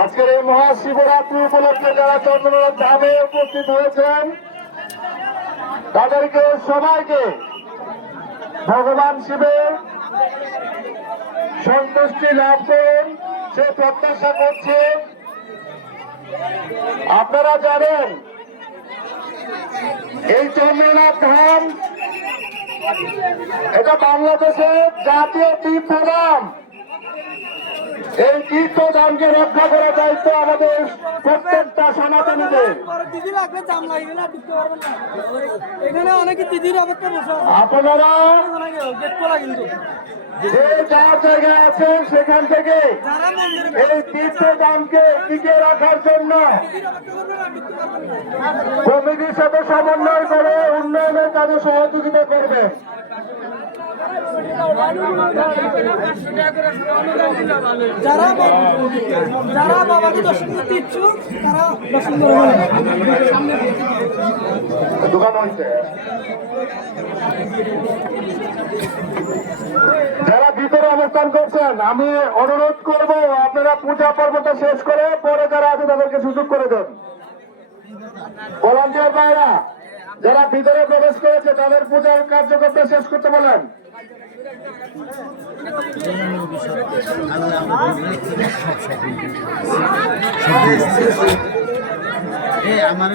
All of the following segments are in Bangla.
আজকের এই মহাশিবরাত্রি উপলক্ষে যারা চন্দ্রনাথ ধামে উপস্থিত হয়েছেন তাদেরকে সবাইকে ভগবান শিবের সন্তুষ্টি লাভ করুন সে প্রত্যাশা করছে। আপনারা জানেন এই চন্দ্রনাথ ধাম এটা বাংলাদেশের জাতীয় তীর্থধাম। এই তীর্থধামকে রক্ষা করার দায়িত্ব আমাদের প্রত্যেকটা সনাতনীদের। আপনারা যে যার জায়গায় আছেন সেখান থেকে এই তীর্থধামকে টিকে রাখার জন্য কমিটির সাথে সমন্বয় করে উন্নয়নের কাজে সহযোগিতা করবে। যারা বাবাকে দর্শন করতে ইচ্ছুক তারা দর্শন দোকান হয়েছে। যারা ভিতরে অবস্থান করছেন আমি অনুরোধ করব আপনারা পূজা পর্বটা শেষ করে পরে যারা আছে তাদেরকে সুযোগ করে দেন। ভলান্টিয়ার ভাইরা যারা ভিতরে প্রবেশ করেছে তাদের পূজার কার্যক্রমটা শেষ করতে বলেন। আমার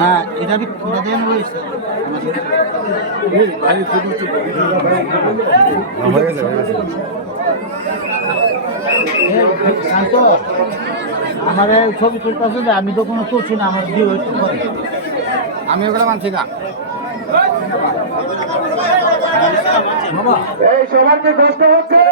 না এটা রয়েছে শান্ত আমার ছবি তুলতেছে যে আমি তো কোনো তুলছি না, আমার দিয়ে আমি ওগুলো মানছি না। এই সবাইকে কষ্ট হচ্ছে।